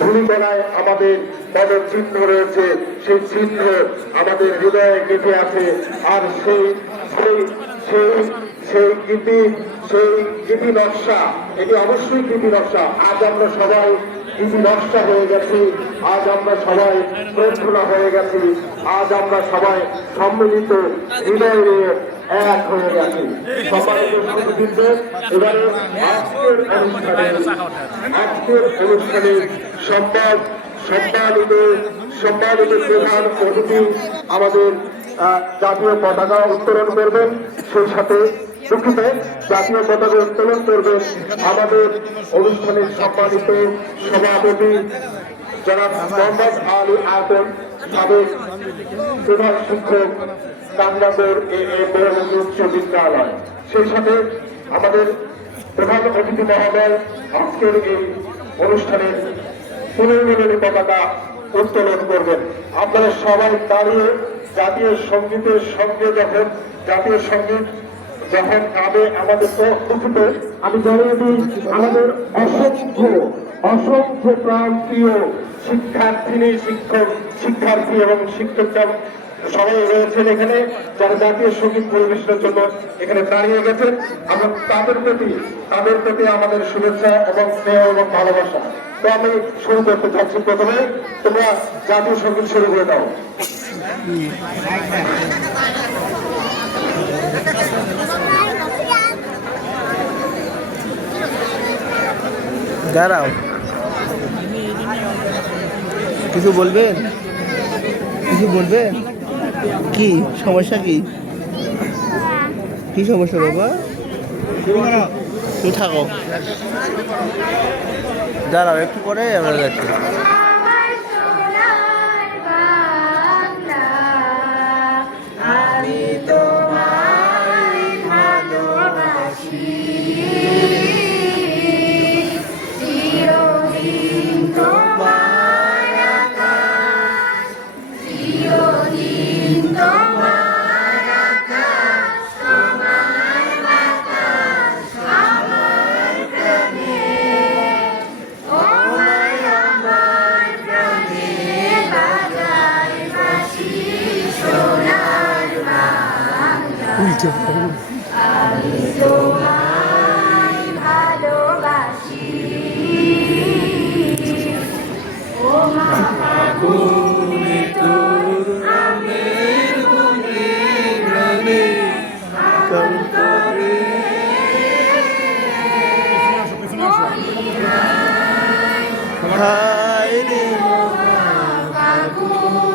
ধুলিতলায় আমাদের পদচিহ্ন রয়েছে, সেই চিহ্ন আমাদের হৃদয়ে গেঁথে আছে। আর সেই সেই সেই সেই কৃতি সেই কৃতি নকশা, এটি অবশ্যই কৃতি নকশা। আজ আমরা সবাই গীতি নকশা হয়ে গেছি। আজ আমরা সবাই প্রেরণা হয়ে গেছি। আজ আমরা সবাই সম্মিলিত হৃদয় নিয়ে এক হয়ে গেছি। আজকের অনুষ্ঠানে, আজকের সম্মানিত সম্মানিত প্রধান অতিথি আমাদের জাতীয় পতাকা উত্তোলন করবেন। সেই সাথে দুঃখিত, জাতীয় পতাকা উত্তোলন করবেন আমাদের অনুষ্ঠানের সম্মানিত সভাপতি যারা মোহাম্মদ আলী আদম সাবেক প্রধান শিক্ষক কান্নাগর এ এ সেই সাথে আমাদের প্রধান অতিথি মহোদয় আজকের এই অনুষ্ঠানের পুনর্মিলনী পতাকা উত্তোলন করবেন। আপনারা সবাই দাঁড়িয়ে জাতীয় সঙ্গীতের সঙ্গে যখন, জাতীয় সংগীত যখন গাবে আমাদের তো আমি জানিয়ে দিই, আমাদের অসংখ্য অসংখ্য প্রান্তীয় শিক্ষার্থিনী, শিক্ষক, শিক্ষার্থী এবং শিক্ষকরা সবাই রয়েছেন এখানে, যারা জাতীয় সংগীত পরিবেশনের জন্য এখানে দাঁড়িয়ে গেছেন আমরা তাদের প্রতি তাদের প্রতি আমাদের শুভেচ্ছা এবং স্নেহ এবং ভালোবাসা। তো আমি শুরু করতে চাচ্ছি প্রথমে। তোমরা জাতীয় সংগীত শুরু করে দাও। দাঁড়াও। কিছু বলবেন কিছু বলবেন কি? সমস্যা কি? কি সমস্যা বাবা? থাকো। দাঁড়াও, একটু পরে আমরা যাচ্ছি। আমি তোমায় ভালোবাসি ও মা আমের গানে আগুন করে হায় রে ফাগুনে তোর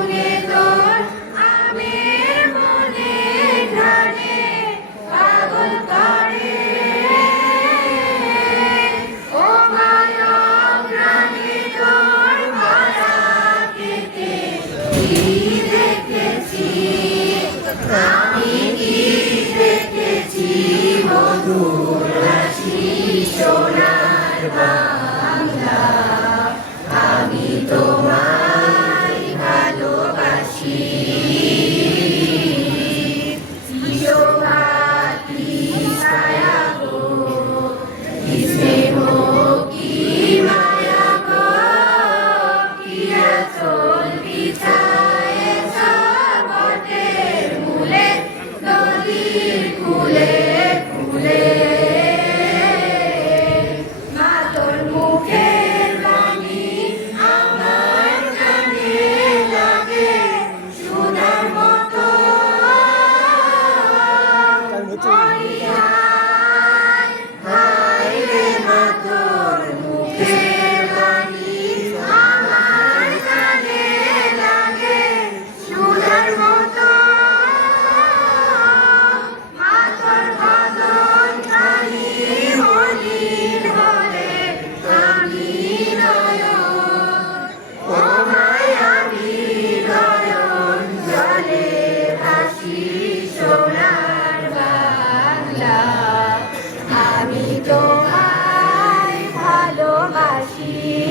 ভালোবাসি